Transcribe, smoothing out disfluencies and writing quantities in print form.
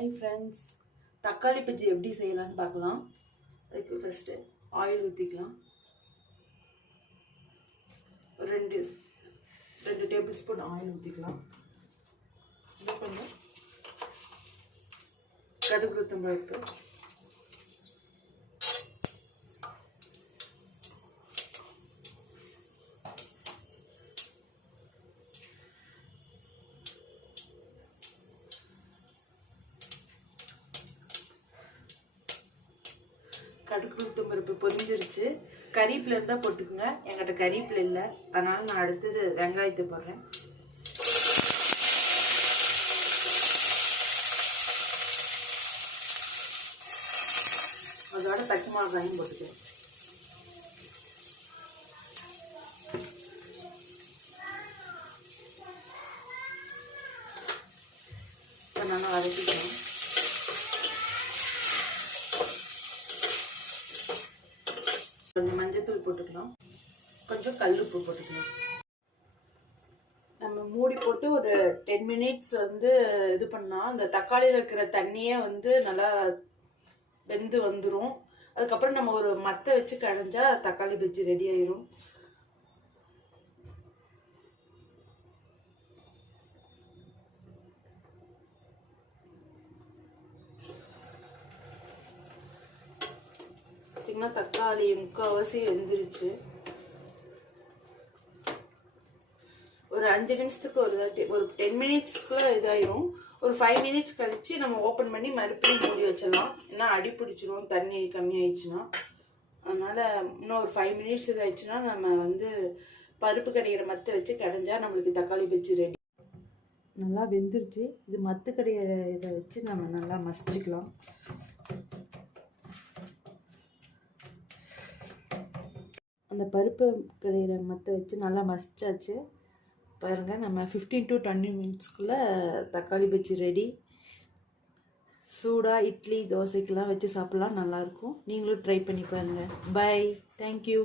Hi friends, தக்காளி பஜ்ஜி எப்படி செய்யலாம்னு பார்க்கலாம். அதுக்கு ஃபர்ஸ்ட் ஆயில் ஊற்றிக்கலாம். ரெண்டு டேபிள் ஸ்பூன் ஆயில் ஊற்றிக்கலாம். இது கொஞ்சம் கடுகு உளுத்தம் பருப்பு, கடுகு உளுத்தம் பருப்பு பொரிஞ்சிருச்சு. கறிவேப்பிலை இருந்தால் போட்டுக்குங்க. என்கிட்ட கறிவேப்பிலை இல்லை, அதனால நான் அடுத்தது வெங்காயத்தை போடுறேன். அதோட பச்சை மிளகாயும் போட்டுக்கிறேன். நல்லா வதக்கிக்கணும். கொஞ்சம் மஞ்சத்தூள் போட்டுக்கலாம், கொஞ்சம் கல்லுப்பு போட்டுக்கலாம். நம்ம மூடி போட்டு ஒரு 10 மினிட்ஸ் இது பண்ணால் அந்த தக்காளியில் இருக்கிற தண்ணியே நல்லா வெந்து வந்துடும். அதுக்கப்புறம் நம்ம ஒரு மத்தை வச்சு கடைஞ்சா தக்காளி பஜ்ஜி ரெடி ஆயிரும். பார்த்தீங்கன்னா தக்காளி முக்கால்வாசி வெந்துருச்சு. ஒரு 5 நிமிஷத்துக்கு ஒரு 10 மினிட்ஸ்க்குள்ள இதாயிரும். ஒரு 5 மினிட்ஸ் கழிச்சு நம்ம ஓப்பன் பண்ணி மறுபடியும் மூடி வச்சிடலாம். ஏன்னா அடி பிடிச்சிரும் தண்ணி கம்மியாயிடுச்சுன்னா. அதனால இன்னும் ஒரு 5 மினிட்ஸ் இதாயிடுச்சுன்னா நம்ம பருப்பு கடையிற மத்தை வச்சு கடைஞ்சா நம்மளுக்கு தக்காளி பஜ்ஜி ரெடி. நல்லா வெந்துருச்சு. இது மத்து கடையிற இதை வச்சு நம்ம நல்லா மசிச்சுக்கலாம். அந்த பருப்பு கடையிற மத்தை வச்சு நல்லா மசிச்சாச்சு. பாருங்கள், நம்ம 15 to 20 மினிட்ஸ்க்குள்ளே தக்காளி பஜ்ஜி ரெடி. சூடாக இட்லி தோசைக்கெலாம் வச்சு சாப்பிட்லாம், நல்லாயிருக்கும். நீங்களும் ட்ரை பண்ணி பாருங்கள். Bye, thank you.